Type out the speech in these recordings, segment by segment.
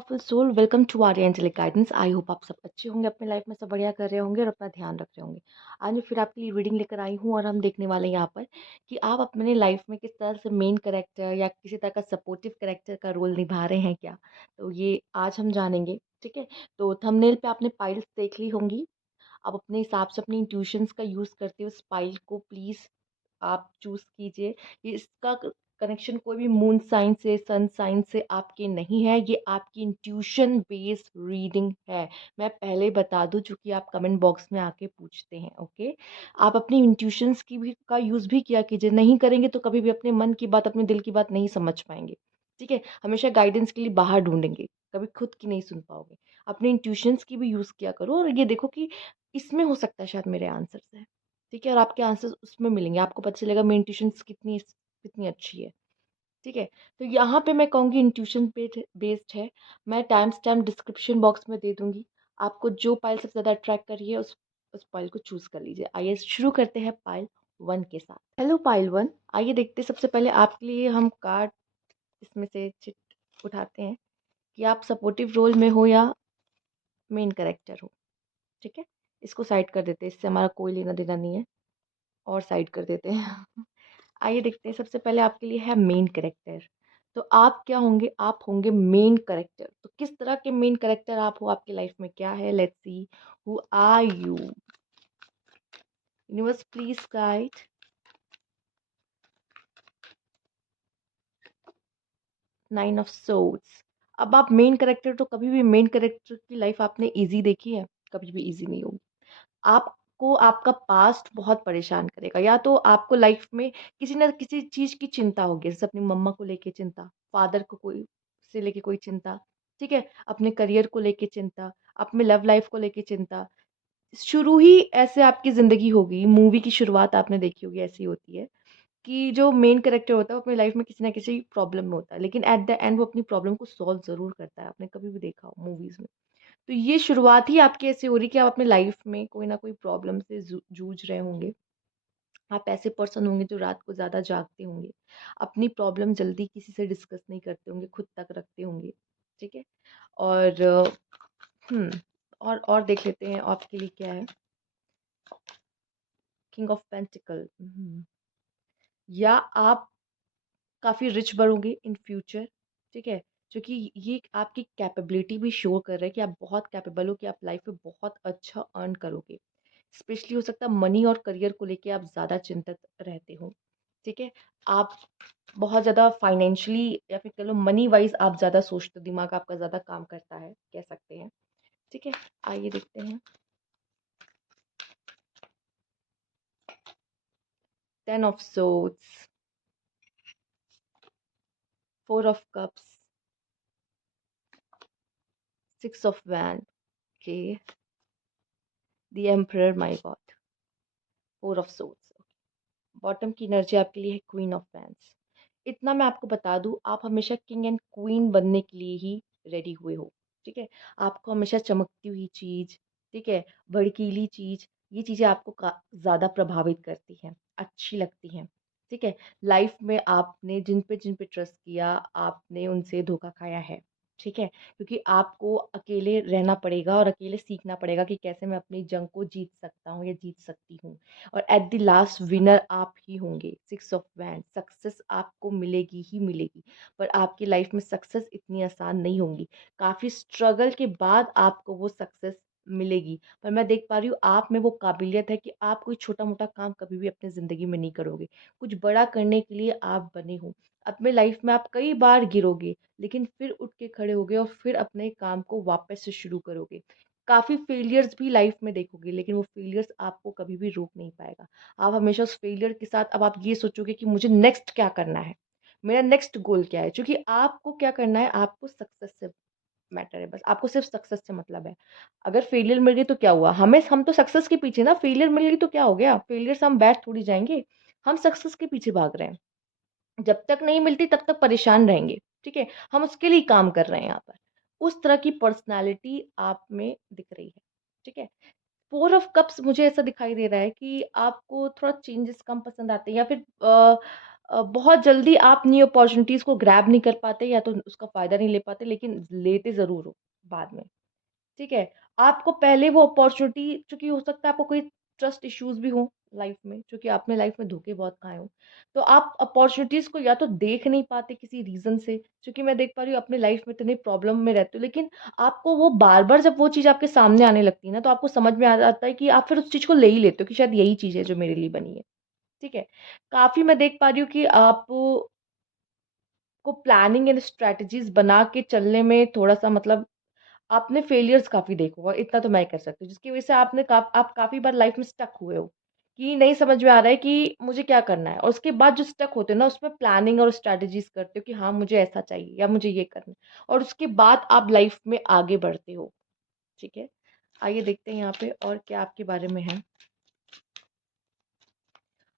Powerful soul, welcome to Arya angelic guidance. I hope आप सब अच्छे होंगे, अपने लाइफ में सब बढ़िया कर रहे होंगे और अपना ध्यान रख रहे होंगे। आज मैं फिर आपके लिए रीडिंग लेकर आई हूँ और हम देखने वाले हैं यहाँ पर कि आप अपने लाइफ में किस तरह से मेन कैरेक्टर या किसी तरह का सपोर्टिव कैरेक्टर का रोल निभा रहे हैं क्या। तो ये आज हम जानेंगे। ठीक है। तो थंबनेल पे आपने पाइल्स देख ली होंगी। आप अपने हिसाब से अपनी इंट्यूशंस का यूज़ करते हुए स्पाइल को प्लीज़ आप चूज़ कीजिए। ये इसका कनेक्शन कोई भी मून साइन से सन साइन से आपके नहीं है, ये आपकी इंट्यूशन बेस्ड रीडिंग है। मैं पहले बता दूं, चूंकि आप कमेंट बॉक्स में आके पूछते हैं। ओके। आप अपनी इंट्यूशंस की भी का यूज़ भी किया कीजिए। नहीं करेंगे तो कभी भी अपने मन की बात, अपने दिल की बात नहीं समझ पाएंगे। ठीक है। हमेशा गाइडेंस के लिए बाहर ढूंढेंगे, कभी खुद की नहीं सुन पाओगे। अपने इंट्यूशंस की भी यूज़ किया करो और ये देखो कि इसमें हो सकता है शायद मेरे आंसर्स है। ठीक है। और आपके आंसर्स उसमें मिलेंगे, आपको पता चलेगा मेरी इंट्यूशंस कितनी कितनी अच्छी है। ठीक है। तो यहाँ पे मैं कहूँगी इंट्यूशन बेस्ड है। मैं टाइम स्टैम्प डिस्क्रिप्शन बॉक्स में दे दूंगी। आपको जो पाइल सबसे ज़्यादा अट्रैक्ट कर रही है उस पाइल को चूज कर लीजिए। आइए शुरू करते हैं पाइल 1 के साथ। हेलो पाइल 1, आइए देखते हैं। सबसे पहले आपके लिए हम कार्ड इसमें से चिट उठाते हैं कि आप सपोर्टिव रोल में हो या मेन कैरेक्टर हो। ठीक है। इसको साइड कर देते हैं, इससे हमारा कोई लेना देना नहीं है और साइड कर देते हैं। आइए देखते हैं। सबसे पहले आपके लिए है मेन कैरेक्टर। तो आप क्या होंगे? आप होंगे मेन कैरेक्टर। तो किस तरह के मेन कैरेक्टर आप हो, आपकी लाइफ में क्या है? Let's see who are you. Universe please guide. 9 of swords. अब आप मेन कैरेक्टर, तो कभी भी मेन कैरेक्टर की लाइफ आपने इजी देखी है? कभी भी इजी नहीं होगी। आपको आपका पास्ट बहुत परेशान करेगा, या तो आपको लाइफ में किसी न किसी चीज की चिंता होगी, जैसे अपनी मम्मा को लेके चिंता, फादर को कोई से लेके कोई चिंता। ठीक है। अपने करियर को लेके चिंता, अपने लव लाइफ को लेके चिंता। शुरू ही ऐसे आपकी जिंदगी होगी, मूवी की शुरुआत आपने देखी होगी, ऐसी होती है कि जो मेन कैरेक्टर होता है वो अपनी लाइफ में किसी ना किसी प्रॉब्लम में होता है, लेकिन एट द एंड वो अपनी प्रॉब्लम को सॉल्व जरूर करता है। आपने कभी भी देखा हो मूवीज में। तो ये शुरुआत ही आपकी ऐसी हो रही कि आप अपने लाइफ में कोई ना कोई प्रॉब्लम से जूझ रहे होंगे। आप ऐसे पर्सन होंगे जो रात को ज़्यादा जागते होंगे, अपनी प्रॉब्लम जल्दी किसी से डिस्कस नहीं करते होंगे, खुद तक रखते होंगे। ठीक है। और हम्म और देख लेते हैं आपके लिए क्या है। King of pentacle. या आप काफ़ी रिच बनोगे इन फ्यूचर। ठीक है। क्योंकि ये आपकी कैपेबिलिटी भी शो कर रहा है कि आप बहुत कैपेबल हो, कि आप लाइफ में बहुत अच्छा अर्न करोगे। स्पेशली हो सकता है मनी और करियर को लेके आप ज़्यादा चिंतित रहते हो। ठीक है। आप बहुत ज़्यादा फाइनेंशियली या फिर कह लो मनी वाइज आप ज़्यादा सोचते हो, दिमाग आपका ज़्यादा काम करता है, कह सकते हैं। ठीक है। आइए देखते हैं। 10 of swords, 4 of cups, 6 of wand. Okay. The emperor, my God. 4 of swords. Bottom की एनर्जी आपके लिए है क्वीन ऑफ वैंड्स। इतना मैं आपको बता दूं, आप हमेशा किंग एंड क्वीन बनने के लिए ही रेडी हुए हो। ठीक है। आपको हमेशा चमकती हुई चीज, ठीक है, भड़कीली चीज, ये चीजें आपको ज्यादा प्रभावित करती हैं, अच्छी लगती हैं। ठीक है। लाइफ में आपने जिन पे ट्रस्ट किया, आपने उनसे धोखा खाया है। ठीक है। क्योंकि आपको अकेले रहना पड़ेगा और अकेले सीखना पड़ेगा कि कैसे मैं अपनी जंग को जीत सकता हूँ या जीत सकती हूँ। और एट द लास्ट विनर आप ही होंगे। 6 ऑफ वैंड। सक्सेस आपको मिलेगी ही मिलेगी, पर आपकी लाइफ में सक्सेस इतनी आसान नहीं होंगी। काफ़ी स्ट्रगल के बाद आपको वो सक्सेस मिलेगी। पर मैं देख पा रही हूँ आप में वो काबिलियत है कि आप कोई छोटा मोटा काम कभी भी अपनी ज़िंदगी में नहीं करोगे। कुछ बड़ा करने के लिए आप बने हो। अपने लाइफ में आप कई बार गिरोगे, लेकिन फिर उठ के खड़े होगे और फिर अपने काम को वापस से शुरू करोगे। काफ़ी फेलियर्स भी लाइफ में देखोगे, लेकिन वो फेलियर्स आपको कभी भी रोक नहीं पाएगा। आप हमेशा उस फेलियर के साथ अब आप ये सोचोगे कि मुझे नेक्स्ट क्या करना है, मेरा नेक्स्ट गोल क्या है। क्योंकि आपको क्या करना है, आपको सक्सेस से मैटर है, बस आपको सिर्फ सक्सेस से मतलब है। अगर फेलियर मिल गई तो क्या हुआ, हम तो सक्सेस के पीछे ना, फेलियर मिल गई तो क्या हो गया, फेलियर से हम बैठ थोड़ी जाएंगे। हम सक्सेस के पीछे भाग रहे हैं। जब तक नहीं मिलती तब तक परेशान रहेंगे। ठीक है। हम उसके लिए काम कर रहे हैं यहाँ पर। उस तरह की पर्सनालिटी आप में दिख रही है। ठीक है। 4 ऑफ कप्स मुझे ऐसा दिखाई दे रहा है कि आपको थोड़ा चेंजेस कम पसंद आते हैं, या फिर बहुत जल्दी आप न्यू अपॉर्च्युनिटीज़ को ग्रैब नहीं कर पाते या तो उसका फ़ायदा नहीं ले पाते, लेकिन लेते ज़रूर हो बाद में। ठीक है? आपको पहले वो अपॉर्च्युनिटी, चूँकि हो सकता है आपको कोई ट्रस्ट इश्यूज़ भी हों लाइफ़ में, चूँकि आपने लाइफ़ में धोखे बहुत खाए हों। तो आप अपॉर्च्युनिटीज़ को या तो देख नहीं पाते किसी रीज़न से, चूँकि मैं देख पा रही हूँ अपनी लाइफ़ में इतनी प्रॉब्लम में रहते हो, लेकिन आपको वो बार-बार जब वो चीज़ आपके सामने आने लगती है ना, तो आपको समझ में आ जाता है कि आप फिर उस चीज़ को ले ही लेते हो कि शायद यही चीज़ है जो मेरे लिए बनी है। ठीक है? काफ़ी मैं देख पा रही हूँ कि आप को प्लानिंग एंड स्ट्रैटेजीज़ बना के चलने में थोड़ा-सा मतलब आपने फेलियर्स काफ़ी देखा होगा, इतना तो मैं कर सकती हूँ, जिसकी वज़ह से आप काफ़ी बार लाइफ़ में स्टक हुए हो, कि नहीं समझ में आ रहा है कि मुझे क्या करना है, और उसके बाद जो स्टक होते हो ना, उसमें प्लानिंग और स्ट्रैटेजीज़ करते हो कि हाँ, मुझे ऐसा चाहिए या मुझे ये करना है, और उसके बाद आप लाइफ़ में आगे बढ़ते हो, ठीक है? आइए देखते हैं यहाँ पे और क्या आपके बारे में है।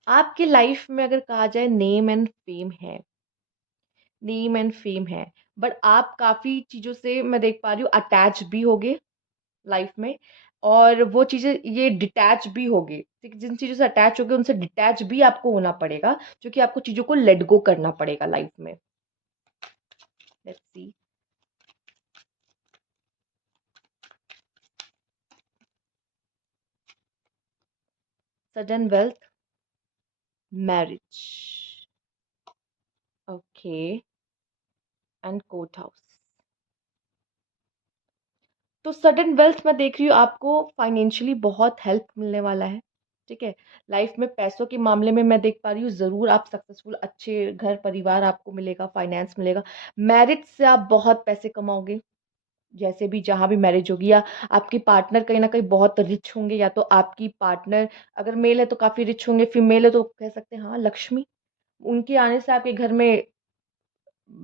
आपकी लाइफ़ में अगर कहा जाए नेम एंड फेम है, बट आप काफ़ी चीज़ों से मैं देख पा रही हूँ अटैच भी होगे लाइफ में, और वो चीज़ें ये डिटैच भी होगे, ठीक है? जिन चीज़ों से अटैच होगे उनसे डिटैच भी आपको होना पड़ेगा, क्योंकि आपको चीज़ों को लेट गो करना पड़ेगा लाइफ में। Let's see. Sudden wealth, marriage, okay, and court house. तो सडन वेल्थ मैं देख रही हूँ आपको फाइनेंशियली बहुत हेल्प मिलने वाला है, ठीक है? लाइफ में पैसों के मामले में मैं देख पा रही हूँ ज़रूर आप सक्सेसफुल, अच्छे घर परिवार आपको मिलेगा, फाइनेंस मिलेगा। मैरिज से आप बहुत पैसे कमाओगे, जैसे भी जहाँ भी मैरिज होगी, या आपके पार्टनर कहीं न कहीं बहुत रिच होंगे, या तो आपकी पार्टनर अगर मेल है तो काफ़ी रिच होंगे, फीमेल है तो कह सकते हैं हाँ, लक्ष्मी। उनके आने से आपके घर में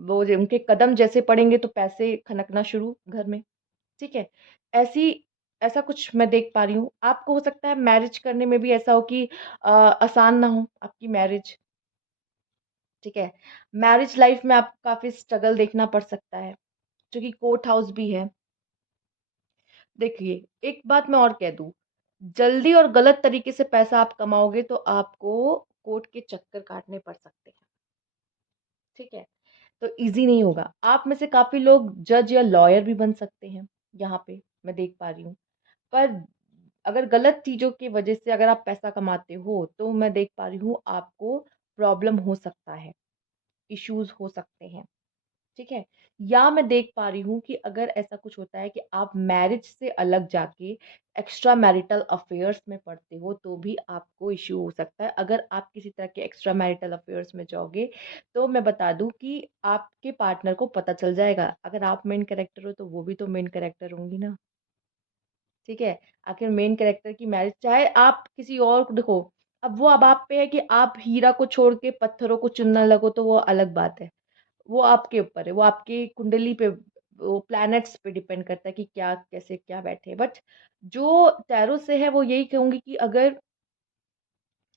वो जो उनके कदम जैसे पड़ेंगे तो पैसे खनकना शुरू घर में, ठीक है? ऐसी ऐसा कुछ मैं देख पा रही हूँ। आपको हो सकता है मैरिज करने में भी ऐसा हो कि आसान ना हो आपकी मैरिज, ठीक है? मैरिज लाइफ में आपको काफ़ी स्ट्रगल देखना पड़ सकता है, क्योंकि कोर्ट हाउस भी है। देखिए, एक बात मैं और कह दूँ, जल्दी और गलत तरीके से पैसा आप कमाओगे तो आपको कोर्ट के चक्कर काटने पड़ सकते हैं, ठीक है? तो ईज़ी नहीं होगा। आप में से काफ़ी लोग जज या लॉयर भी बन सकते हैं, यहाँ पे मैं देख पा रही हूँ। पर अगर गलत चीज़ों की वजह से अगर आप पैसा कमाते हो, तो मैं देख पा रही हूँ आपको प्रॉब्लम हो सकता है, इश्यूज़ हो सकते हैं। ठीक है? या मैं देख पा रही हूँ कि अगर ऐसा कुछ होता है कि आप मैरिज से अलग जाके एक्स्ट्रा मैरिटल अफेयर्स में पड़ते हो, तो भी आपको इश्यू हो सकता है। अगर आप किसी तरह के एक्स्ट्रा मैरिटल अफेयर्स में जाओगे, तो मैं बता दूँ कि आपके पार्टनर को पता चल जाएगा। अगर आप मेन कैरेक्टर हो, तो वो भी तो मेन कैरेक्टर होंगी ना, ठीक है? आखिर मेन कैरेक्टर की मैरिज, चाहे आप किसी और को देखो, अब आप पे है कि आप हीरा को छोड़ के पत्थरों को चुनने लगो, तो वो अलग बात है। वो आपके ऊपर है, वो आपकी कुंडली पे, वो प्लैनेट्स पे डिपेंड करता है कि क्या कैसे क्या बैठे। बट जो टैरो से है वो यही कहूँगी कि अगर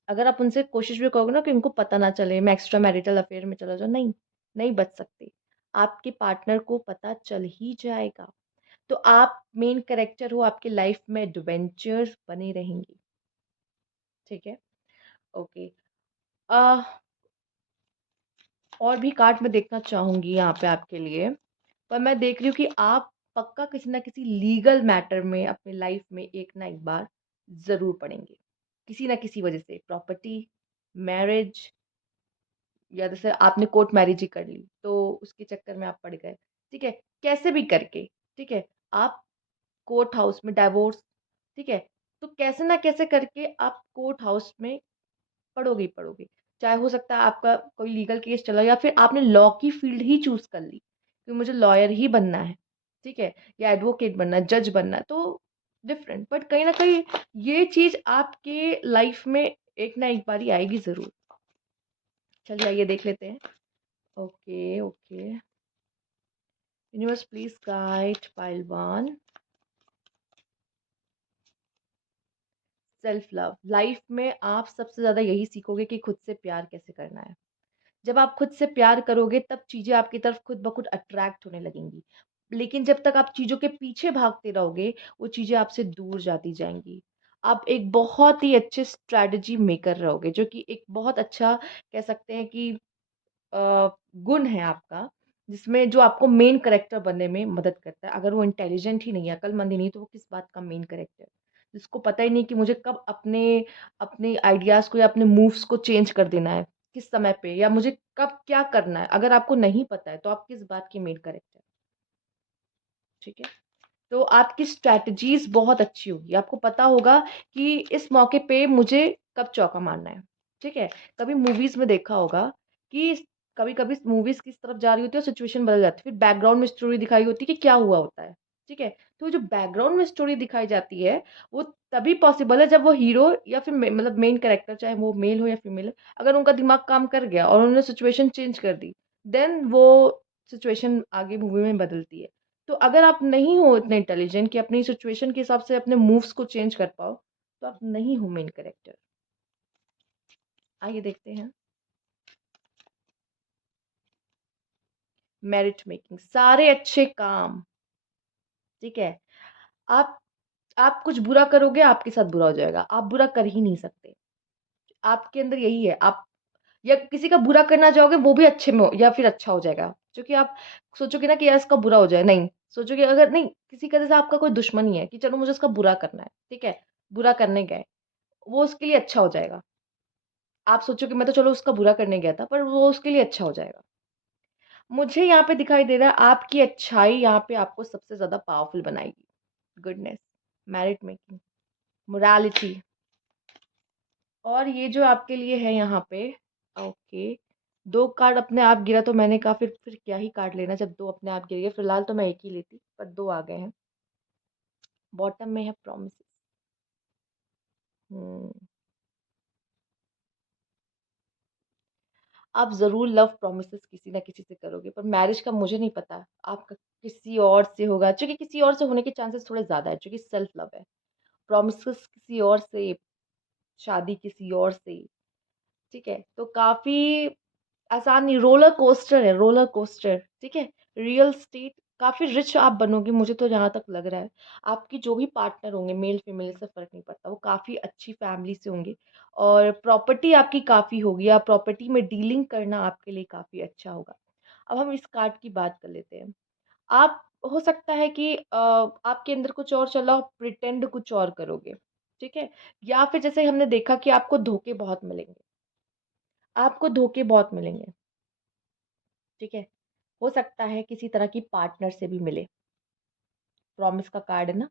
अगर आप उनसे कोशिश भी करोगे ना कि उनको पता ना चले, मैं एक्स्ट्रा मैरिटल अफेयर में चला जाऊँ, नहीं, नहीं बच सकते। आपके पार्टनर को पता चल ही जाएगा। तो आप मेन कैरेक्टर हो, आपकी लाइफ में एडवेंचर्स बने रहेंगे, ठीक है? ओके। अ, और भी कार्ड मैं देखना चाहूँगी यहाँ पे आपके लिए। पर मैं देख रही हूँ कि आप पक्का किसी न किसी लीगल मैटर में अपनी लाइफ में एक ना एक बार ज़रूर पड़ेंगे। किसी न किसी वजह से, प्रॉपर्टी, मैरिज, या जैसे आपने कोर्ट मैरिज ही कर ली, तो उसके चक्कर में आप पड़ गए। ठीक है? कैसे भी करके, ठीक है? आप कोर्ट हाउस में डाइवोर्स, ठीक है? तो कैसे ना कैसे करके आप कोर्ट हाउस में पढ़ोगे ही पढ़ोगे। चाहे हो सकता है आपका कोई लीगल केस चला हो, या फिर आपने लॉ की फील्ड ही चूज़ कर ली कि मुझे लॉयर ही बनना है, ठीक है? या एडवोकेट बनना है, जज बनना है, तो डिफरेंट, बट कहीं न कहीं ये चीज़ आपके लाइफ में एक ना एक बारी आएगी ज़रूर। चलिए आइए देख लेते हैं। Okay, okay. Universe please guide pile 1। Self love. Life में आप सबसे ज़्यादा यही सीखोगे कि खुद से प्यार कैसे करना है। जब आप खुद से प्यार करोगे तब चीज़ें आपकी तरफ खुद ब खुद अट्रैक्ट होने लगेंगी। लेकिन जब तक आप चीज़ों के पीछे भागते रहोगे, वो चीज़ें आपसे दूर जाती जाएँगी। आप एक बहुत ही अच्छे स्ट्रैटेजी मेकर रहोगे, जो कि एक बहुत अच्छा कह सकते हैं कि गुण है आपका, जिसमें जो आपको मेन कैरेक्टर बनने में मदद करता है। अगर वो इंटेलिजेंट ही नहीं है, अक्लमंद ही नहीं है, तो वो किस बात का मेन कैरेक्टर? जिसको पता ही नहीं कि मुझे कब अपने अपने आइडियाज़ को या अपने मूव्स को चेंज कर देना है, किस समय पे, या मुझे कब क्या करना है। अगर आपको नहीं पता है, तो आप किस बात की मेन कैरेक्टर? ठीक है? तो आपकी स्ट्रैटेजीज़ बहुत अच्छी होगी। आपको पता होगा कि इस मौके पे मुझे कब चौका मारना है, ठीक है? कभी मूवीज़ में देखा होगा कि कभी-कभी मूवीज़ किस तरफ जा रही होती है और सिचुएशन बदल जाती है। फिर बैकग्राउंड में स्टोरी दिखाई होती है कि क्या हुआ होता है, ठीक है? तो जो बैकग्राउंड में स्टोरी दिखाई जाती है, वो तभी पॉसिबल है जब वो हीरो या फिर मतलब मेन कैरेक्टर, चाहे वो मेल हो या फीमेल हो, अगर उनका दिमाग काम कर गया और उन्होंने सिचुएशन चेंज कर दी, देन वो सिचुएशन आगे मूवी में बदलती है। तो अगर आप नहीं हो इतने इंटेलिजेंट कि अपनी सिचुएशन के हिसाब से अपने मूव्स को चेंज कर पाओ, तो आप नहीं हो मेन कैरेक्टर। आइए देखते हैं। मेरिट मेकिंग, सारे अच्छे काम, ठीक है? आप आप कुछ बुरा करोगे, आपके साथ बुरा हो जाएगा। आप बुरा कर ही नहीं सकते। आपके अंदर यही है। आप या किसी का बुरा करना चाहोगे, वो भी अच्छे में हो या फिर अच्छा हो जाएगा। क्योंकि आप सोचोगे ना कि यार इसका बुरा हो जाए, नहीं, सोचोगे अगर नहीं, किसी का जैसे आपका कोई दुश्मन ही है कि चलो मुझे उसका बुरा करना है, ठीक है? बुरा करने गए, वो उसके लिए अच्छा हो जाएगा। आप सोचोगे मैं तो चलो उसका बुरा करने गया था, पर वो उसके लिए अच्छा हो जाएगा। मुझे यहाँ पे दिखाई दे रहा है आपकी अच्छाई यहाँ पे आपको सबसे ज़्यादा पावरफुल बनाएगी। गुडनेस, मेरिट मेकिंग, मोरालिटी, और ये जो आपके लिए है यहाँ पे, ओके, 2 कार्ड अपने आप गिरा तो मैंने कहा फिर क्या ही कार्ड लेना जब 2 अपने आप गिर गए। फिलहाल तो मैं 1 ही लेती, पर 2 आ गए हैं। बॉटम में है प्रॉमिसेस। हुँ। आप ज़रूर लव प्रॉमिसेस किसी न किसी से करोगे, पर मैरिज का मुझे नहीं पता। आपका किसी और से होगा, चूँकि किसी और से होने के चांसेस थोड़े ज़्यादा है, चूँकि सेल्फ लव है। प्रॉमिसेस किसी और से, शादी किसी और से, ठीक है? तो काफ़ी आसान नहीं, रोलर कोस्टर है, रोलर कोस्टर, ठीक है? रियल स्टेट, काफ़ी रिच आप बनोगे, मुझे तो जहाँ तक लग रहा है। आपके जो भी पार्टनर होंगे, मेल फीमेल से फ़र्क नहीं पड़ता, वो काफ़ी अच्छी फैमिली से होंगे और प्रॉपर्टी आपकी काफ़ी होगी, या प्रॉपर्टी में डीलिंग करना आपके लिए काफ़ी अच्छा होगा। अब हम इस कार्ड की बात कर लेते हैं। आप, हो सकता है कि आपके अंदर कुछ और चल रहा हो, प्रिटेंड कुछ और करोगे, ठीक है? या फिर जैसे हमने देखा कि आपको धोखे बहुत मिलेंगे, आपको धोखे बहुत मिलेंगे, ठीक है? हो सकता है किसी तरह की पार्टनर से भी मिले, प्रॉमिस का कार्ड है ना।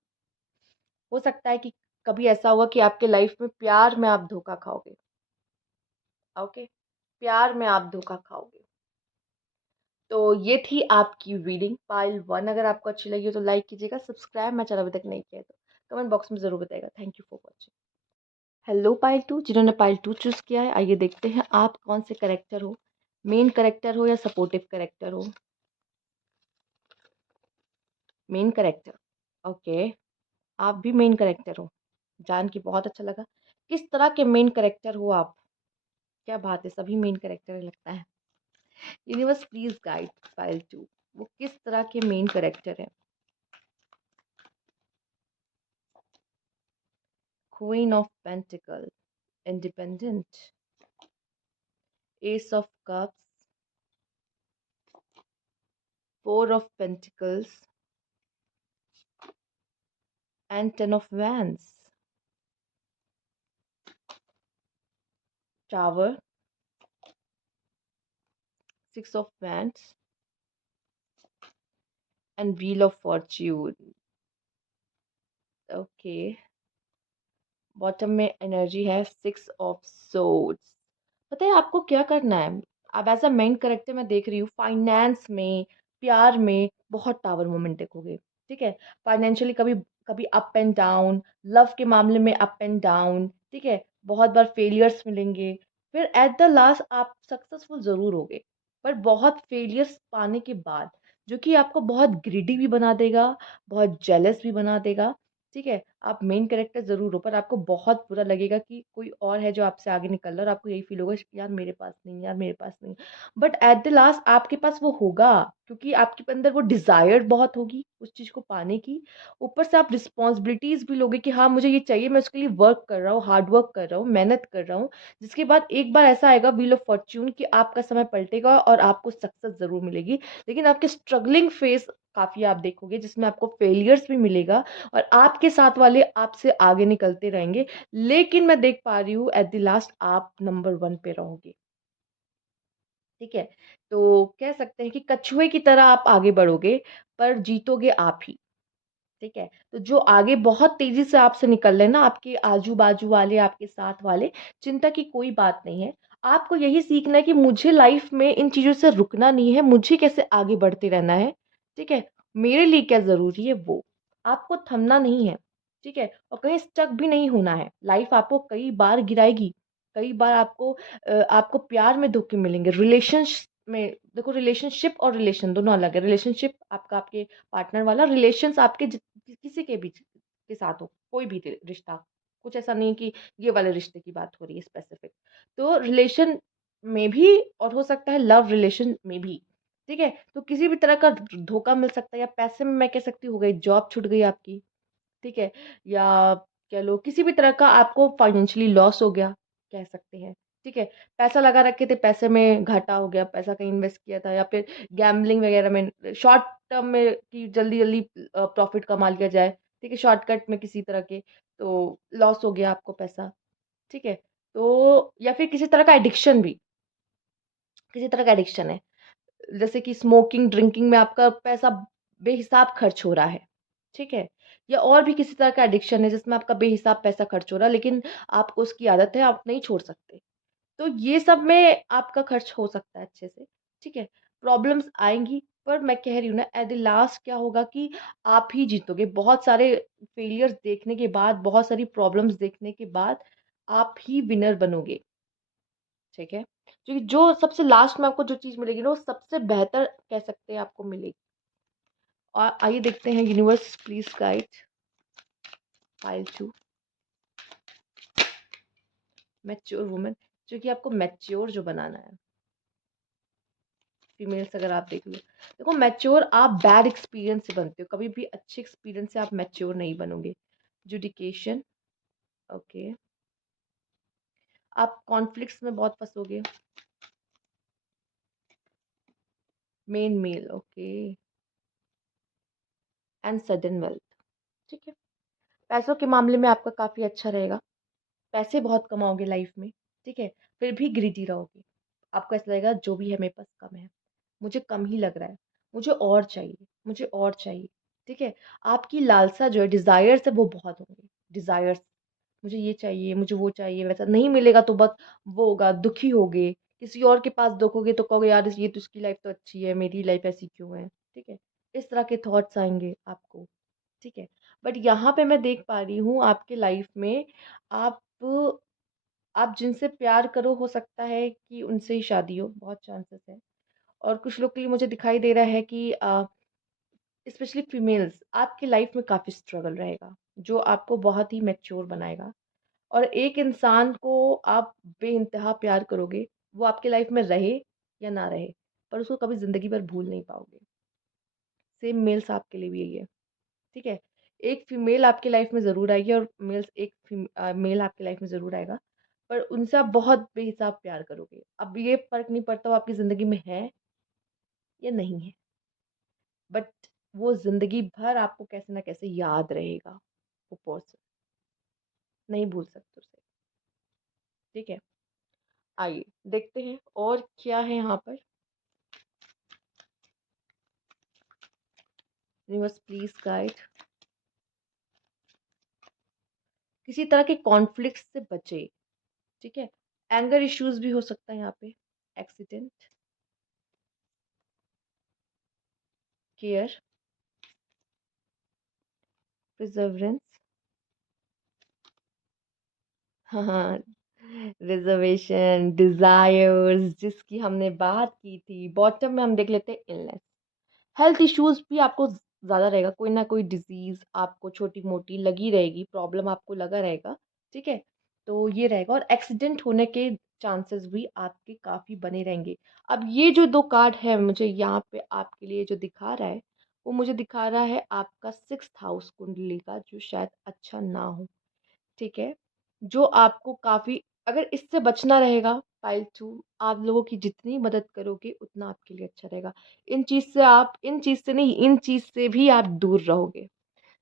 हो सकता है कि कभी ऐसा होगा कि आपके लाइफ में प्यार में आप धोखा खाओगे, ओके, प्यार में आप धोखा खाओगे। तो ये थी आपकी रीडिंग पाइल 1। अगर आपको अच्छी लगी हो तो लाइक कीजिएगा, सब्सक्राइब मैं चैनल अभी तक नहीं किया है तो कमेंट बॉक्स में ज़रूर बताइएगा। Thank you for watching. Hello pile 2, जिन्होंने पाइल 2 चूज़ किया है, आइए देखते हैं आप कौन से करेक्टर हो, मेन करेक्टर हो या सपोर्टिव करेक्टर हो। मेन करेक्टर, ओके, आप भी मेन करेक्टर हो, जान के बहुत अच्छा लगा। किस तरह के मेन कैरेक्टर हो आप? क्या बात है, सभी मेन कैरेक्टर लगता है। यूनिवर्स प्लीज गाइड फाइल 2, वो किस तरह के मेन कैरेक्टर है? Queen of pentacle, independent, S of cups, four of pentacles and ten of wands, tower, six of wands and wheel of Fortune. Okay, bottom में energy है six of swords. पता है आपको क्या करना है? अब एज अ मेन कैरेक्टर मैं देख रही हूँ फाइनेंस में, प्यार में बहुत टावर मोमेंट देखोगे, ठीक है? फाइनेंशियली कभी कभी अप एंड डाउन, लव के मामले में अप एंड डाउन, ठीक है? बहुत बार फेलियर्स मिलेंगे, फिर एट द लास्ट आप सक्सेसफुल ज़रूर होगे, पर बहुत फेलियर्स पाने के बाद, जो कि आपको बहुत ग्रीडी भी बना देगा, बहुत जेलस भी बना देगा, ठीक है? आप मेन कैरेक्टर ज़रूर हो, पर आपको बहुत बुरा लगेगा कि कोई और है जो आपसे आगे निकल रहा है और आपको यही फ़ील होगा यार मेरे पास नहीं, यार मेरे पास नहीं। बट एट द लास्ट आपके पास वो होगा, क्योंकि आपके अंदर वो डिज़ायर बहुत होगी उस चीज़ को पाने की। ऊपर से आप रिस्पॉन्सिबिलिटीज़ भी लोगे कि हाँ, मुझे ये चाहिए, मैं उसके लिए वर्क कर रहा हूँ, हार्ड वर्क कर रहा हूँ, मेहनत कर रहा हूँ। जिसके बाद एक बार ऐसा आएगा व्हील ऑफ फॉर्च्यून कि आपका समय पलटेगा और आपको सक्सेस ज़रूर मिलेगी। लेकिन आपके स्ट्रगलिंग फेज़ काफ़ी आप देखोगे जिसमें आपको फेलियर्स भी मिलेगा और आपके साथ वाले आपसे आगे निकलते रहेंगे। लेकिन मैं देख पा रही हूँ एट द लास्ट आप नंबर 1 पे रहोगे, ठीक है? तो कह सकते हैं कि कछुए की तरह आप आगे बढ़ोगे, पर जीतोगे आप ही। ठीक है? तो जो आगे बहुत तेज़ी से आपसे निकल रहे हैं ना, आपके आजू-बाजू वाले, आपके साथ वाले, चिंता की कोई बात नहीं है। आपको यही सीखना है कि मुझे लाइफ़ में इन चीज़ों से रुकना नहीं है, मुझे कैसे आगे बढ़ते रहना है, ठीक है? मेरे लिए क्या ज़रूरी है वो। आपको थमना नहीं है, ठीक है? और कहीं स्टक भी नहीं होना है। लाइफ़ आपको कई बार गिराएगी, कई बार आपको प्यार में धोखे मिलेंगे, में देखो रिलेशनशिप और रिलेशन दोनों अलग है। रिलेशनशिप आपका आपके पार्टनर वाला, रिलेशंस आपके किसी के भी के साथ हो, कोई भी रिश्ता, कुछ ऐसा नहीं कि ये वाले रिश्ते की बात हो रही है स्पेसिफिक। तो रिलेशन में भी और हो सकता है लव रिलेशन में भी, ठीक है? तो किसी भी तरह का धोखा मिल सकता है या पैसे में मैं कह सकती हूँ हो गई, जॉब छूट गई आपकी, ठीक है? या कह लो किसी भी तरह का आपको फाइनेंशियली लॉस हो गया, कह सकते हैं, ठीक है? पैसा लगा रखे थे, पैसे में घाटा हो गया, पैसा कहीं इन्वेस्ट किया था या फिर गैम्बलिंग वगैरह में शॉर्ट टर्म में कि जल्दी-जल्दी प्रॉफ़िट कमा लिया जाए, ठीक है? शॉर्टकट में किसी तरह के, तो लॉस हो गया आपको पैसा, ठीक है? तो या फिर किसी तरह का एडिक्शन भी, किसी तरह का एडिक्शन है। जैसे कि स्मोकिंग, ड्रिंकिंग में आपका पैसा बेहिसाब खर्च हो रहा है, ठीक है? या और भी किसी तरह का एडिक्शन है जिसमें आपका बेहिसाब पैसा खर्च हो रहा है, लेकिन आपको उसकी आदत है, आप नहीं छोड़ सकते। तो ये सब में आपका खर्च हो सकता है अच्छे से, ठीक है? प्रॉब्लम्स आएँगी, पर मैं कह रही हूँ ना एट द लास्ट क्या होगा कि आप ही जीतोगे। बहुत सारे फेलियर्स देखने के बाद, बहुत सारी प्रॉब्लम्स देखने के बाद, आप ही विनर बनोगे, ठीक है? क्योंकि जो सबसे लास्ट में आपको जो चीज़ मिलेगी ना, वो सबसे बेहतर कह सकते हैं आपको मिलेगी। और आइए देखते हैं universe please guide file 2 mature woman, जो कि आपको मैच्योर जो बनाना है। फीमेल्स अगर आप देख लो, देखो मैच्योर आप बैड एक्सपीरियंस से बनते हो, कभी भी अच्छे एक्सपीरियंस से आप मैच्योर नहीं बनोगे। जुडिकेशन, ओके। आप कॉन्फ्लिक्ट्स में बहुत फंसोगे। Main male, okay. And sudden wealth, ठीक है। पैसों के मामले में आपका काफ़ी अच्छा रहेगा, पैसे बहुत कमाओगे लाइफ में, ठीक है। फिर भी ग्रीडी रहोगे, आपको ऐसा लगेगा जो भी है मेरे पास कम है, मुझे कम ही लग रहा है, मुझे और चाहिए, मुझे और चाहिए, ठीक है। आपकी लालसा जो है, डिज़ायर्स है, वो बहुत होंगे। डिज़ायर्स, मुझे ये चाहिए, मुझे वो चाहिए, वैसा नहीं मिलेगा तो बस वो होगा, दुखी होगे। किसी और के पास देखोगे तो कहोगे यार ये तो उसकी लाइफ तो अच्छी है, मेरी लाइफ ऐसी क्यों है, ठीक है। इस तरह के थॉट्स आएंगे आपको, ठीक है। बट यहाँ पे मैं देख पा रही हूँ आपके लाइफ में, आप आप जिनसे प्यार करो हो सकता है कि उनसे ही शादी हो, बहुत चांसेस है। और कुछ लोग के लिए मुझे दिखाई दे रहा है कि स्पेशली फीमेल्स आपकी लाइफ में काफ़ी स्ट्रगल रहेगा, जो आपको बहुत ही मैच्योर बनाएगा। और एक इंसान को आप बेइंतहा प्यार करोगे, वो आपकी लाइफ में रहे या ना रहे, पर उसको कभी ज़िंदगी भर भूल नहीं पाओगे। सेम मेल्स आपके लिए भी यही है, ठीक है? एक फीमेल आपकी लाइफ में ज़रूर आएगी और मेल आपकी लाइफ में ज़रूर आएगा, पर उनसे आप बहुत बेहिसाब प्यार करोगे। अब ये फ़र्क नहीं पड़ता वो आपकी ज़िंदगी में है या नहीं है, बट वो ज़िंदगी भर आपको कैसे ना कैसे याद रहेगा, वो पर्सन, नहीं भूल सकते उसे, ठीक है? आइए देखते हैं और क्या है यहाँ पर। यूनिवर्स प्लीज़ गाइड, किसी तरह के कॉन्फ्लिक्ट से बचे, ठीक है। एंगर इश्यूज भी हो सकता है यहाँ पे, एक्सीडेंट, केयर, प्रिजर्वेंस, हाँ, रिजर्वेशन, डिजायर्स जिसकी हमने बात की थी। बॉटम में हम देख लेते हैं इलनेस, हेल्थ इश्यूज भी आपको ज़्यादा रहेगा, कोई ना कोई डिज़ीज़ आपको छोटी-मोटी लगी रहेगी, प्रॉब्लम आपको लगा रहेगा, ठीक है? तो ये रहेगा और एक्सीडेंट होने के चांसेस भी आपके काफ़ी बने रहेंगे। अब ये जो 2 कार्ड है मुझे यहाँ पे आपके लिए जो दिखा रहा है, वो मुझे दिखा रहा है आपका 6th हाउस कुंडली का जो शायद अच्छा ना हो, ठीक है? जो आपको काफ़ी अगर इससे बचना रहेगा पाइल 2 आप लोगों की जितनी मदद करोगे उतना आपके लिए अच्छा रहेगा। इन चीज़ से नहीं, इन चीज़ से भी आप दूर रहोगे।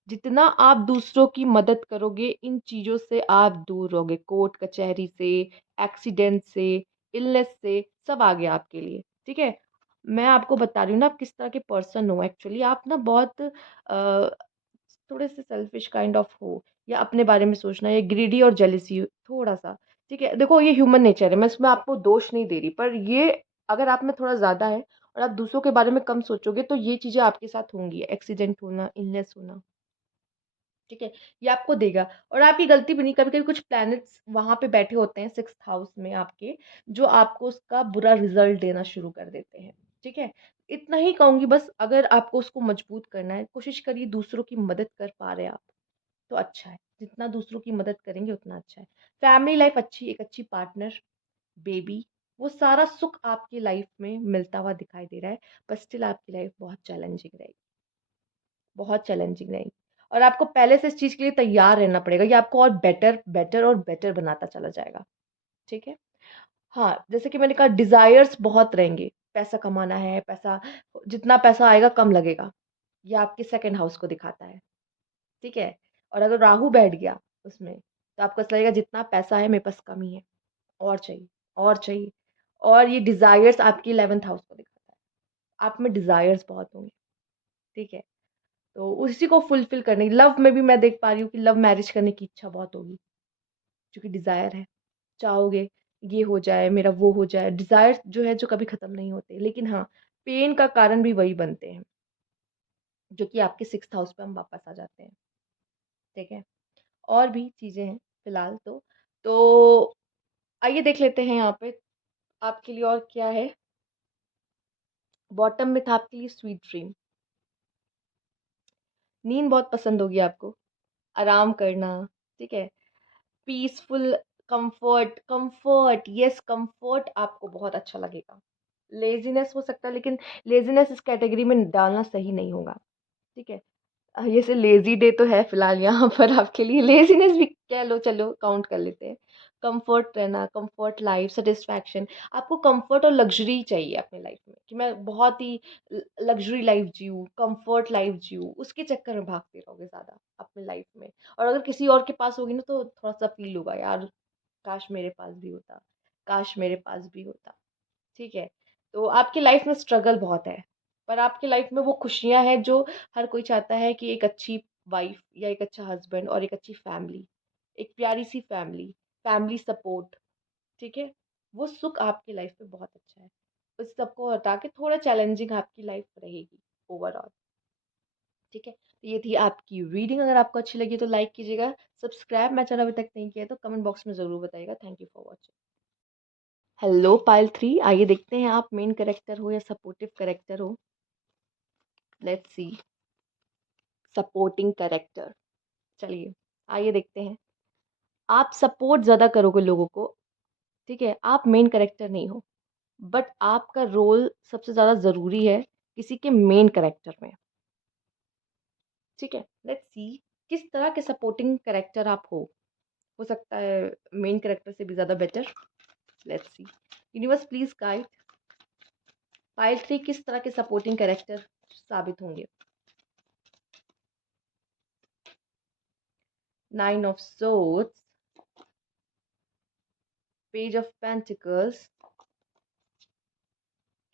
जितना आप दूसरों की मदद करोगे, इन चीज़ों से आप दूर रहोगे। कोर्ट कचहरी से, एक्सीडेंट से, इलनेस से, सब आ गया आपके लिए, ठीक है? मैं आपको बता रही हूँ ना आप किस तरह के पर्सन हो एक्चुअली आप ना बहुत थोड़े से सेल्फिश काइंड ऑफ हो या अपने बारे में सोचना या ग्रीडी और जेलसी थोड़ा-सा, ठीक है? देखो ये ह्यूमन नेचर है, मैं इसमें आपको दोष नहीं दे रही, पर ये अगर आप में थोड़ा ज़्यादा है और आप दूसरों के बारे में कम सोचोगे, तो ये चीज़ें आपके साथ होंगी, एक्सीडेंट होना, इलनेस होना। ठीक है? ये आपको देगा और आपकी गलती भी नहीं कभी-कभी कुछ प्लैनेट्स वहाँ पे बैठे होते हैं 6th हाउस में आपके, जो आपको उसका बुरा रिज़ल्ट देना शुरू कर देते हैं, ठीक है? इतना ही कहूँगी बस अगर आपको उसको मजबूत करना है, कोशिश करिए दूसरों की मदद कर पा रहे हैं आप, तो अच्छा है। जितना दूसरों की मदद करेंगे उतना अच्छा है। फैमिली लाइफ़ अच्छी एक अच्छी पार्टनर, बेबी, वो सारा सुख आपकी लाइफ़ में मिलता हुआ दिखाई दे रहा है, पर स्टिल आपकी लाइफ़ बहुत चैलेंजिंग रहेगी। बहुत चैलेंजिंग रहेगी और आपको पहले से इस चीज़ के लिए तैयार रहना पड़ेगा। ये आपको और बेटर, बेटर और बेटर बनाता चला जाएगा, ठीक है? हाँ, जैसे कि मैंने कहा डिज़ायर्स बहुत रहेंगे, पैसा कमाना है, पैसा जितना पैसा आएगा कम लगेगा, ये आपके 2nd हाउस को दिखाता है, ठीक है? और अगर राहु बैठ गया उसमें, तो आपको ऐसा लगेगा जितना पैसा है मेरे पास कम ही है, और चाहिए, और चाहिए और ये डिज़ायर्स आपकी 11th हाउस को दिखाता है। आप में डिज़ायर्स बहुत होंगे, ठीक है? तो उसी को फुलफिल करने लव में भी मैं देख पा रही हूँ कि लव मैरिज करने की इच्छा बहुत होगी क्योंकि डिजायर है चाहोगे ये हो जाए मेरा वो हो जाए डिजायर जो है जो कभी खत्म नहीं होते लेकिन हाँ पेन का कारण भी वही बनते हैं जो कि आपके 6th हाउस पे हम वापस आ जाते हैं ठीक है और भी चीजें हैं फिलहाल तो आइए देख लेते हैं यहाँ पे आपके लिए और क्या है बॉटम में था आपके लिए स्वीट ड्रीम नींद बहुत पसंद होगी आपको आराम करना ठीक है peaceful comfort comfort yes comfort आपको बहुत अच्छा लगेगा लेजीनेस हो सकता है लेकिन लेजीनेस इस कैटेगरी में डालना सही नहीं होगा ठीक है जैसे लेजी डे तो है फिलहाल यहाँ पर आपके लिए लेजीनेस भी कह लो चलो काउंट कर लेते हैं कंफर्ट रहना कंफर्ट लाइफ सेटिस्फैक्शन आपको कंफर्ट और लग्जरी चाहिए अपने लाइफ में कि मैं बहुत ही लग्जरी लाइफ जीऊँ कंफर्ट लाइफ जीऊँ उसके चक्कर में भागते रहोगे ज़्यादा अपने लाइफ में और अगर किसी और के पास होगी ना तो थोड़ा सा फील होगा यार काश मेरे पास भी होता काश मेरे पास भी होता ठीक है तो आपकी लाइफ में स्ट्रगल बहुत है पर आपकी लाइफ में वो खुशियां हैं जो हर कोई चाहता है कि एक अच्छी वाइफ या एक अच्छा हस्बैंड और एक अच्छी फैमिली एक प्यारी सी फैमिली फैमिली सपोर्ट ठीक है वो सुख आपकी लाइफ में बहुत अच्छा है उस सबको हटा के थोड़ा चैलेंजिंग आपकी लाइफ रहेगी ओवरऑल ठीक है तो ये थी आपकी रीडिंग अगर आपको अच्छी लगी तो लाइक कीजिएगा सब्सक्राइब मैं चैनल अभी तक नहीं किया तो कमेंट बॉक्स में ज़रूर बताइएगा thank you for watching hello pile 3 आइए देखते हैं आप मेन कैरेक्टर हो या सपोर्टिव कैरेक्टर हो लेट्स सी सपोर्टिंग कैरेक्टर चलिए आइए देखते हैं आप सपोर्ट ज़्यादा करोगे लोगों को ठीक है आप मेन कैरेक्टर नहीं हो बट आपका रोल सबसे ज़्यादा ज़रूरी है किसी के मेन कैरेक्टर में ठीक है लेट्स सी किस तरह के सपोर्टिंग कैरेक्टर आप हो सकता है मेन कैरेक्टर से भी ज़्यादा better let's see universe please guide pile 3 किस तरह के सपोर्टिंग कैरेक्टर साबित होंगे 9 of swords page of pentacles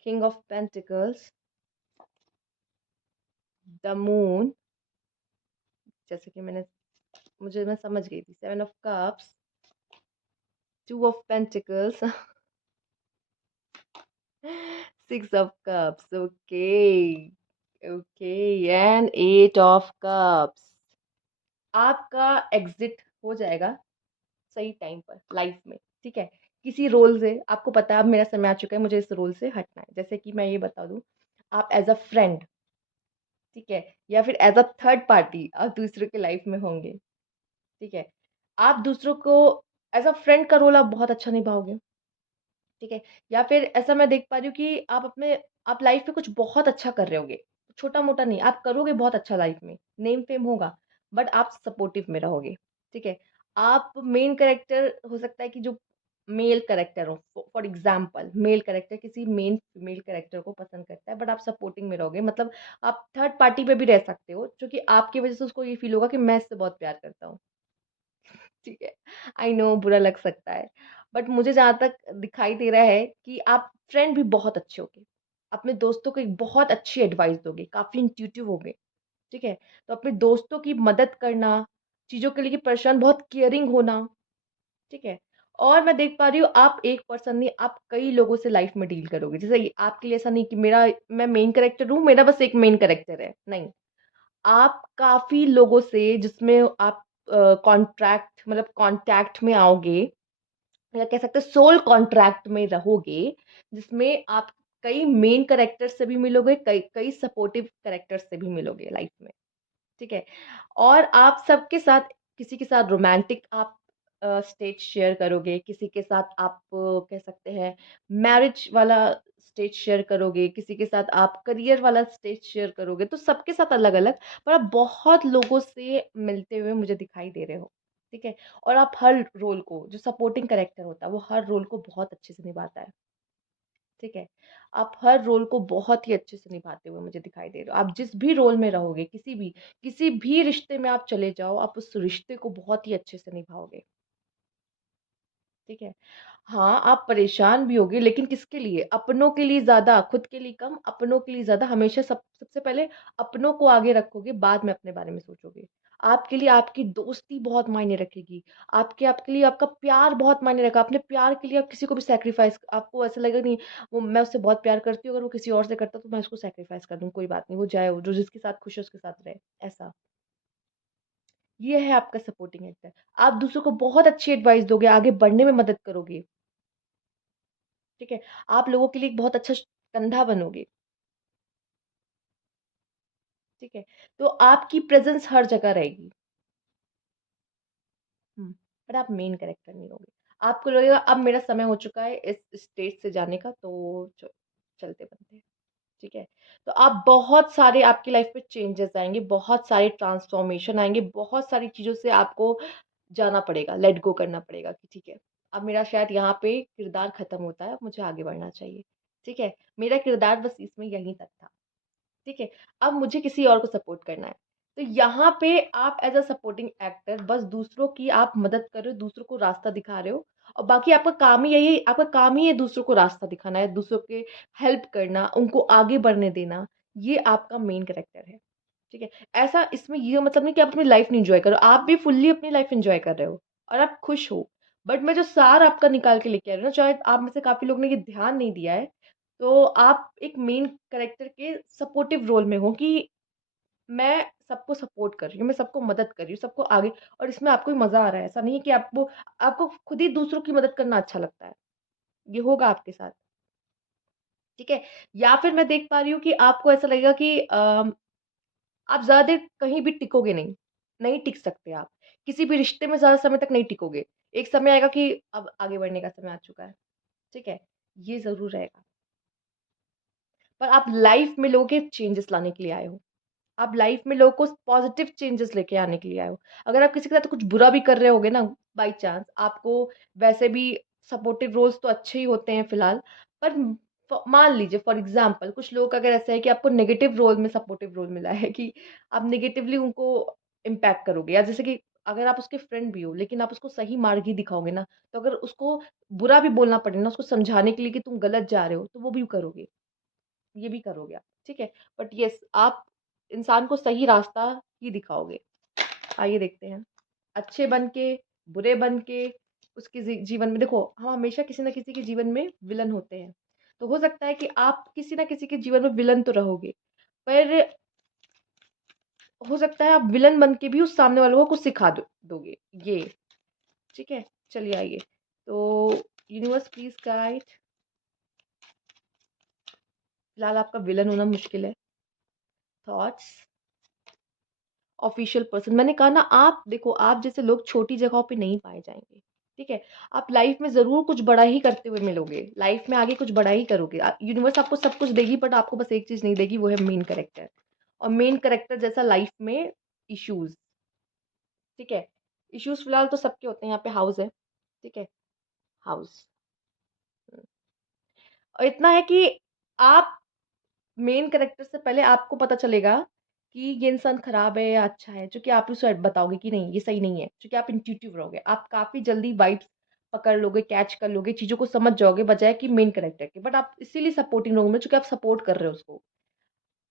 king of pentacles the moon जैसे कि मैं समझ गई थी 7 of cups 2 of pentacles 6 of cups okay okay and 8 of cups आपका एग्जिट हो जाएगा सही टाइम पर लाइफ में ठीक है किसी रोल से आपको पता है अब मेरा समय आ चुका है मुझे इस रोल से हटना है जैसे कि मैं ये बता दूं आप एज अ फ्रेंड ठीक है? या फिर एज़ अ थर्ड पार्टी आप दूसरों के लाइफ में होंगे, ठीक है? आप दूसरों को एज़ अ फ्रेंड का रोल आप बहुत अच्छा निभाओगे, ठीक है? या फिर ऐसा मैं देख पा रही हूँ कि आप लाइफ में कुछ बहुत अच्छा कर रहे होगे, छोटा-मोटा नहीं, आप करोगे बहुत अच्छा लाइफ में, नेम फेम होगा, बट आप सपोर्टिव में रहोगे, ठीक है? आप मेन कैरेक्टर हो सकता है कि जो मेल कैरेक्टर हो, फॉर एग्ज़ाम्पल मेल कैरेक्टर किसी मेन फीमेल कैरेक्टर को पसंद करता है, बट आप सपोर्टिंग में रहोगे, मतलब आप थर्ड पार्टी पे भी रह सकते हो, जो कि आपकी वज़ह से उसको ये फ़ील होगा कि मैं इससे बहुत प्यार करता हूँ। ठीक है। आई नो बुरा लग सकता है, बट मुझे जहाँ तक दिखाई दे रहा है कि आप फ्रेंड भी बहुत अच्छे होगे। अपने दोस्तों को एक बहुत अच्छी एडवाइस दोगे, काफ़ी इंट्यूटिव होगे, ठीक है? तो अपने दोस्तों की मदद करना, चीज़ों के लिए परेशान, बहुत केयरिंग होना, ठीक है? और मैं देख पा रही हूँ आप एक पर्सन नहीं, आप कई लोगों से लाइफ़ में डील करोगे। जैसे ये आपके लिए ऐसा नहीं कि मैं मेन कैरेक्टर हूँ, मेरा बस एक मेन कैरेक्टर है, नहीं। आप काफ़ी लोगों से जिसमें आप मतलब कॉन्टैक्ट में आओगे या कह सकते हैं सोल कॉन्ट्रैक्ट में रहोगे, जिसमें आप कई मेन कैरेक्टर्स से भी मिलोगे, कई कई सपोर्टिव कैरेक्टर्स से भी मिलोगे लाइफ में, ठीक है? और आप सबके साथ किसी के साथ रोमांटिक आप स्टेज शेयर करोगे, किसी के साथ आप कह सकते हैं मैरिज वाला स्टेज शेयर करोगे, किसी के साथ आप करियर वाला स्टेज शेयर करोगे, तो सबके साथ अलग-अलग पर आप बहुत लोगों से मिलते हुए मुझे दिखाई दे रहे हो, ठीक है? और आप हर रोल को जो सपोर्टिंग कैरेक्टर होता है, वो हर रोल को बहुत अच्छे से निभाता है, ठीक है? आप हर रोल को बहुत ही अच्छे से निभाते हुए मुझे दिखाई दे रहे हो। आप जिस भी रोल में रहोगे, किसी भी रिश्ते में आप चले जाओ, आप उस रिश्ते को बहुत ही अच्छे से निभाओगे, ठीक है? हाँ, आप परेशान भी होगे लेकिन किसके लिए? अपनों के लिए ज़्यादा, खुद के लिए कम, अपनों के लिए ज़्यादा। हमेशा सबसे पहले अपनों को आगे रखोगे, बाद में अपने बारे में सोचोगे। आपके लिए आपकी दोस्ती बहुत मायने रखेगी। आपके लिए आपका प्यार बहुत मायने रखेगा। अपने प्यार के लिए आप किसी को भी सैक्रिफ़ाइस आपको ऐसा लगेगा नहीं वो मैं उससे बहुत प्यार करती हूँ, अगर वो किसी और से करता है तो मैं उसको सैक्रिफ़ाइस कर दूँ, कोई बात नहीं, वो जाए वो जो जिसके साथ खुश है उसके साथ रहे, ऐसा। ये है आपका सपोर्टिंग नेचर। आप दूसरों को बहुत अच्छी एडवाइस दोगे, आगे बढ़ने में मदद करोगे। ठीक है? आप लोगों के लिए एक बहुत अच्छा कंधा बनोगे, ठीक है? तो आपकी प्रेज़ेंस हर जगह रहेगी। हुँ, पर आप मेन कैरेक्टर नहीं होगे। आपको लगेगा अब मेरा समय हो चुका है इस स्टेज से जाने का तो चलते बनते हैं, ठीक है? तो आप बहुत सारे आपकी लाइफ़ में चेंजेज़ आएँगे, बहुत सारे ट्रांसफ़ॉर्मेशन आएँगे, बहुत सारी चीज़ों से आपको जाना पड़ेगा, लेट गो करना पड़ेगा कि ठीक है, अब मेरा शायद यहाँ पे किरदार खत्म होता है, अब मुझे आगे बढ़ना चाहिए, ठीक है? मेरा किरदार बस इसमें यहीं तक था। ठीक है? अब मुझे किसी और को सपोर्ट करना है। तो यहाँ पे आप एज़ अ सपोर्टिंग एक्टर बस दूसरों की आप मदद कर रहे हो, दूसरों को रास्ता दिखा रहे हो और बाकी आपका काम ही है दूसरों को रास्ता दिखाना है, दूसरों के हेल्प करना, उनको आगे बढ़ने देना, ये आपका मेन कैरेक्टर है। ठीक है? ऐसा इसमें ये मतलब नहीं कि आप अपनी लाइफ़ नहीं एन्जॉय करो, आप भी फुल्ली अपनी लाइफ़ एन्जॉय कर रहे हो और आप खुश हो। बट मैं जो सार आपका निकाल के लेके आ रही हूँ ना, शायद आप में से काफ़ी लोगों ने ये ध्यान नहीं दिया है तो आप एक मेन कैरेक्टर के सपोर्टिव रोल में हो कि मैं सबको सपोर्ट कर रही हूँ, मैं सबको मदद कर रही हूँ, सबको आगे और इसमें आपको भी मज़ा आ रहा है। ऐसा नहीं है कि आपको आपको खुद ही दूसरों की मदद करना अच्छा लगता है। ये होगा आपके साथ, ठीक है? या फिर मैं देख पा रही हूँ कि आपको ऐसा लगेगा कि आप ज़्यादा देर कहीं भी टिकोगे नहीं, नहीं टिक सकते आप। किसी भी रिश्ते में ज़्यादा समय तक नहीं टिकोगे। एक समय आएगा कि अब आगे बढ़ने का समय आ चुका है, ठीक है? ये ज़रूर रहेगा। पर आप लाइफ़ में लोगों के चेंजेस लाने के लिए आए हो। आप लाइफ में लोगों को पॉजिटिव चेंजेस लेके आने के लिए आए हो। अगर आप किसी के साथ कुछ बुरा भी कर रहे होगे ना बाय चांस आपको वैसे भी सपोर्टिव रोल्स तो अच्छे ही होते हैं फिलहाल, पर मान लीजिए फॉर एग्ज़ाम्पल कुछ लोगों का अगर ऐसा है कि आपको नेगेटिव रोल में सपोर्टिव रोल मिला है कि आप नेगेटिवली उनको इम्पैक्ट करोगे या जैसे कि अगर आप उसके फ्रेंड भी हो लेकिन आप उसको सही मार्ग ही दिखाओगे ना, तो अगर उसको बुरा भी बोलना पड़े ना उसको समझाने के लिए कि तुम गलत जा रहे हो, तो वो भी करोगे। ये भी करोगे आप, ठीक है? बट येस आप इंसान को सही रास्ता ही दिखाओगे। आइए देखते हैं। अच्छे बन के, बुरे बन के उसके जीवन में देखो हम हमेशा किसी न किसी के जीवन में विलन होते हैं। तो हो सकता है कि आप किसी न किसी के जीवन में विलन तो रहोगे, पर हो सकता है आप विलन बन के भी उस सामने वालों को कुछ सिखा दोगे। ये, ठीक है? चलिए आइए। तो यूनिवर्स प्लीज़ गाइड फिलहाल आपका विलन होना मुश्किल है। थॉट्स, ऑफिशियल पर्सन, मैंने कहा ना, आप देखो, आप जैसे लोग छोटी जगहों पे नहीं पाए जाएंगे। ठीक है, आप लाइफ में जरूर कुछ बड़ा ही करते हुए मिलोगे, लाइफ में आगे कुछ बड़ा ही करोगे, यूनिवर्स आपको सब कुछ देगी, बट आपको बस एक चीज नहीं देगी, वो है मेन कैरेक्टर। और मेन कैरेक्टर जैसा लाइफ में इश्यूज। ठीक है, इश्यूज फिलहाल तो सबके होते हैं, यहाँ पे हाउस है। ठीक है, हाउस। और इतना है कि आप मेन कैरेक्टर से पहले आपको पता चलेगा कि ये इंसान खराब है या अच्छा है, क्योंकि आप उसे बताओगे कि नहीं ये सही नहीं है, क्योंकि आप इंट्यूटिव रहोगे, आप काफी जल्दी वाइब्स पकड़ लोगे, कैच कर लोगे, चीजों को समझ जाओगे, बजाय कि मेन कैरेक्टर के। बट आप इसीलिए सपोर्टिंग रहोगे, क्योंकि आप सपोर्ट कर रहे हो उसको।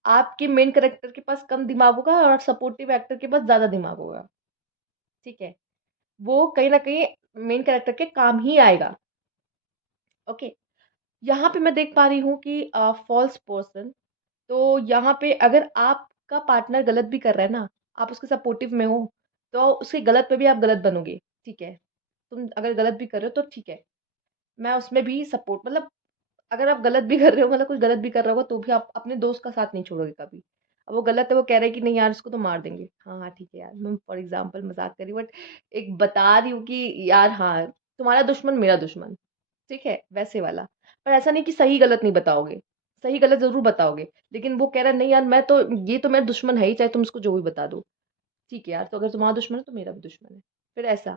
आपके मेन कैरेक्टर के पास कम दिमाग होगा और सपोर्टिव एक्टर के पास ज्यादा दिमाग होगा। ठीक है, वो कहीं ना कहीं मेन कैरेक्टर के काम ही आएगा। ओके, यहाँ पे मैं देख पा रही हूँ कि फॉल्स पर्सन। तो यहाँ पे अगर आपका पार्टनर गलत भी कर रहा है ना, आप उसके सपोर्टिव में हो, तो उसके गलत पे भी आप गलत बनोगे। ठीक है, तुम अगर गलत भी कर रहे हो तो ठीक है, मैं उसमें भी सपोर्ट, मतलब अगर आप गलत भी कर रहे हो, मतलब कोई गलत भी कर रहा होगा, तो भी आप अपने दोस्त का साथ नहीं छोड़ोगे कभी। अब वो गलत है, वो कह रहे हैं कि नहीं यार इसको तो मार देंगे, हाँ हाँ ठीक है यार, मैं फॉर एग्जाम्पल मजाक कर रही हूँ, बट एक बता रही हूँ कि यार हाँ, तुम्हारा दुश्मन मेरा दुश्मन। ठीक है, वैसे वाला। पर ऐसा नहीं कि सही गलत नहीं बताओगे, सही गलत जरूर बताओगे, लेकिन वो कह रहा है नहीं यार, मैं तो, ये तो मेरा दुश्मन है ही, चाहे तुम उसको जो भी बता दो। ठीक है यार, तो अगर तुम्हारा दुश्मन है तो मेरा भी दुश्मन है, फिर ऐसा,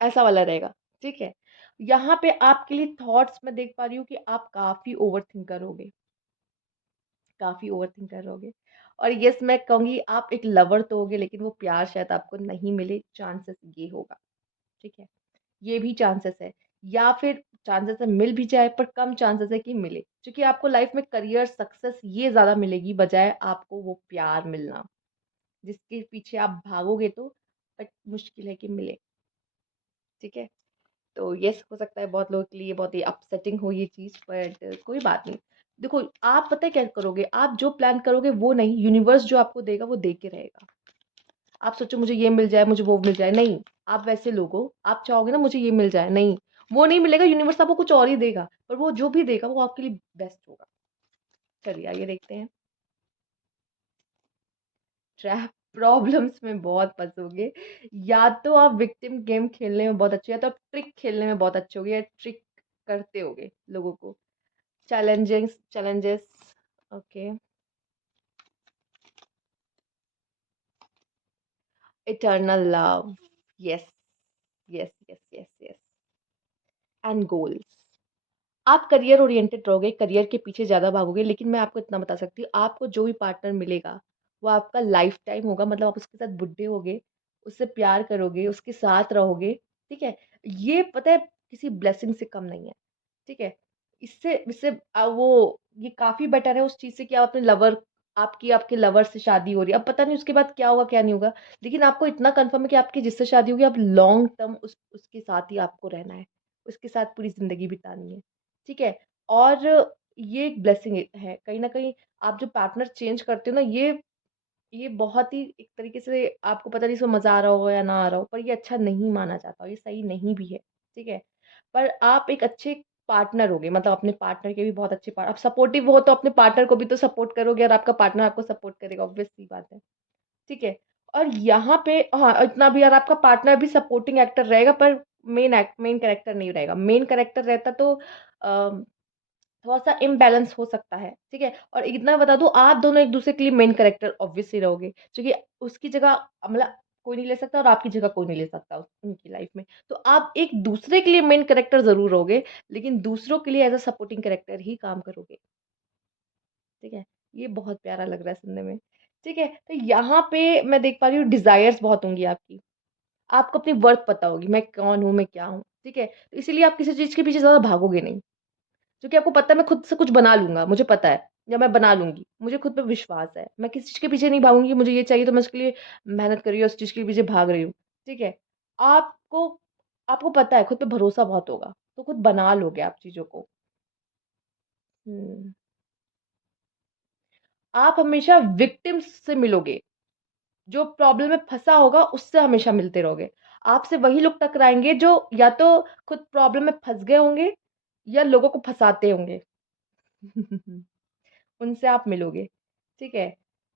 ऐसा वाला रहेगा। ठीक है, यहाँ पे आपके लिए थॉट्स मैं देख पा रही हूँ कि आप काफी ओवर थिंक करोगे, काफी ओवर थिंक करोगे। और यस, मैं कहूंगी आप एक लवर तो होगे, लेकिन वो प्यार शायद आपको नहीं मिले, चांसेस ये होगा। ठीक है, ये भी चांसेस है, या फिर चांसेस है मिल भी जाए, पर कम चांसेस है कि मिले, क्योंकि आपको लाइफ में करियर सक्सेस ये ज्यादा मिलेगी, बजाय आपको वो प्यार मिलना, जिसके पीछे आप भागोगे तो, बट मुश्किल है कि मिले। ठीक है, तो यस, हो सकता है बहुत लोगों के लिए बहुत ही अपसेटिंग हो ये चीज, बट कोई बात नहीं। देखो, आप पता है क्या करोगे, आप जो प्लान करोगे वो नहीं, यूनिवर्स जो आपको देगा वो दे के रहेगा। आप सोचो मुझे ये मिल जाए, मुझे वो मिल जाए, नहीं। आप वैसे लोग हो, आप चाहोगे ना मुझे ये मिल जाए, नहीं, वो नहीं मिलेगा, यूनिवर्स आपको कुछ और ही देगा, पर वो जो भी देगा वो आपके लिए बेस्ट होगा। चलिए आइए देखते हैं। ट्रैप, प्रॉब्लम्स में बहुत फंसोगे। या तो आप विक्टिम गेम खेलने में बहुत अच्छे, या तो आप ट्रिक खेलने में बहुत अच्छे होगे, या ट्रिक करते होगे लोगों को। Challenges, challenges. Okay, eternal love. Yes, yes yes yes yes. And goals. आप करियर ओरिएंटेड रहोगे, करियर के पीछे ज्यादा भागोगे, लेकिन मैं आपको इतना बता सकती हूँ, आपको जो भी पार्टनर मिलेगा वो आपका लाइफ टाइम होगा, मतलब आप उसके साथ बुढ़े होगे, उससे प्यार करोगे, उसके साथ रहोगे। ठीक है, ये पता है किसी ब्लेसिंग से कम नहीं है। ठीक है, इससे इससे वो ये काफी बेटर है उस चीज से कि आप अपने लवर, आपकी आपके लवर से शादी हो रही है, अब पता नहीं उसके बाद क्या होगा क्या नहीं होगा, लेकिन आपको इतना कंफर्म है कि आपकी जिससे शादी होगी, आप लॉन्ग टर्म उसके साथ ही आपको रहना है, उसके साथ पूरी जिंदगी बितानी है। ठीक है, और ये एक ब्लेसिंग है कहीं ना कहीं। आप जो पार्टनर चेंज करते हो ना, ये बहुत ही एक तरीके से, आपको पता नहीं इसमें मजा आ रहा हो या ना आ रहा हो, पर ये अच्छा नहीं माना जाता, ये सही नहीं भी है। ठीक है, पर आप एक अच्छे पार्टनर होगे, मतलब अपने पार्टनर के भी बहुत अच्छे पार्टनर, आप सपोर्टिव हो तो अपने पार्टनर को भी तो सपोर्ट करोगे, और आपका पार्टनर आपको सपोर्ट करेगा, ऑब्वियस सी बात है। ठीक है, और यहाँ पे हाँ, इतना भी यार, आपका पार्टनर भी सपोर्टिंग एक्टर रहेगा, पर मेन कैरेक्टर नहीं रहेगा। मेन कैरेक्टर रहता तो थोड़ा-सा इम्बैलेंस हो सकता है। ठीक है? और इतना बता दूँ, आप दोनों एक-दूसरे के लिए मेन कैरेक्टर ऑब्वियसली रहोगे, क्योंकि उसकी जगह मतलब कोई नहीं ले सकता, और आपकी जगह कोई नहीं ले सकता उनकी लाइफ में। तो आप एक-दूसरे के लिए मेन कैरेक्टर ज़रूर रहोगे, लेकिन दूसरों के लिए एज़ अ सपोर्टिंग कैरेक्टर ही काम करोगे। ठीक है? ये बहुत प्यारा लग रहा है सुनने में। ठीक है? तो यहाँ पे मैं देख पा रही हूँ डिज़ायर्स बहुत होंगी आपकी। आपको अपनी वर्थ पता होगी, मैं कौन हूँ, मैं क्या हूँ। ठीक है? तो इसीलिए आप किसी चीज़ के पीछे ज़्यादा भागोगे नहीं। क्योंकि आपको पता है मैं खुद से कुछ बना लूँगा, मुझे पता है, या मैं बना लूँगी, मुझे खुद पे विश्वास है। मैं किसी चीज़ के पीछे नहीं भागूँगी, मुझे ये चाहिए तो मैं उसके लिए मेहनत कर रही हूँ, उस चीज़ के पीछे भाग रही हूँ। ठीक है? आपको आपको पता है, खुद पे भरोसा बहुत होगा, तो खुद बना लोगे आप चीज़ों को। हुँ। आप हमेशा विक्टिम्स से मिलोगे, जो प्रॉब्लम में फँसा होगा उससे हमेशा मिलते रहोगे। आपसे वही लोग टकराएँगे जो या तो खुद प्रॉब्लम में फँस गए होंगे, या लोगों को फँसाते होंगे। उनसे आप मिलोगे। ठीक है?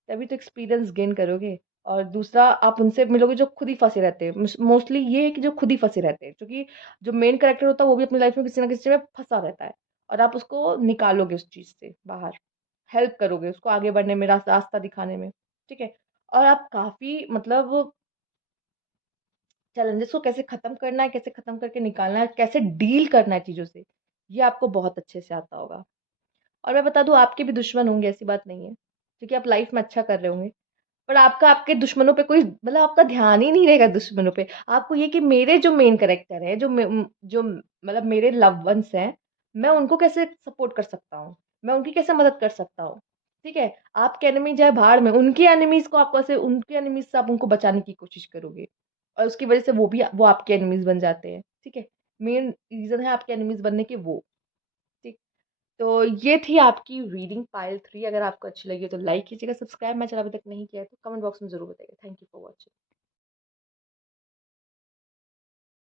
तभी तो एक्सपीरियंस गेन करोगे। और दूसरा आप उनसे मिलोगे जो खुद ही फँसे रहते हैं। मोस्टली ये है कि जो खुद ही फँसे रहते हैं, क्योंकि जो मेन कैरेक्टर होता है वो भी अपनी लाइफ में किसी न किसी चीज़ में फँसा रहता है, और आप उसको निकालोगे उस चीज़ से बाहर, हेल्प करोगे उसको आगे बढ़ने में, रास्ता दिखाने में, ठीक है? और आप काफ़ी मतलब चैलेंजेस को कैसे खत्म करना है, कैसे खत्म करके निकालना है, कैसे डील करना है चीज़ों से, ये आपको बहुत अच्छे से आता होगा। और मैं बता दूँ, आपके भी दुश्मन होंगे, ऐसी बात नहीं है, क्योंकि आप लाइफ में अच्छा कर रहे होंगे। पर आपका आपके दुश्मनों पे कोई मतलब आपका ध्यान ही नहीं रहेगा दुश्मनों पे। आपको ये कि मेरे जो मेन कैरेक्टर हैं, जो मतलब मेरे लव्ड वन्स हैं, मैं उनको कैसे सपोर्ट कर सकता हूँ? मैं उनकी कैसे मदद कर सकता हूँ? ठीक है? आपके एनिमी जाए भाड़ में, उनके एनिमीज़ से आप उनको बचाने की कोशिश करोगे, और उसकी वज़ह से वो आपके एनिमीज़ बन जाते हैं। ठीक है? मेन रीज़न है आपके एनिमीज़ बनने के वो। ठीक? तो ये थी आपकी रीडिंग पाइल 3। अगर आपको अच्छी लगी हो तो लाइक कीजिएगा, सब्सक्राइब मैं चला अभी तक नहीं किया है तो कमेंट बॉक्स में ज़रूर बताइएगा। Thank you for watching.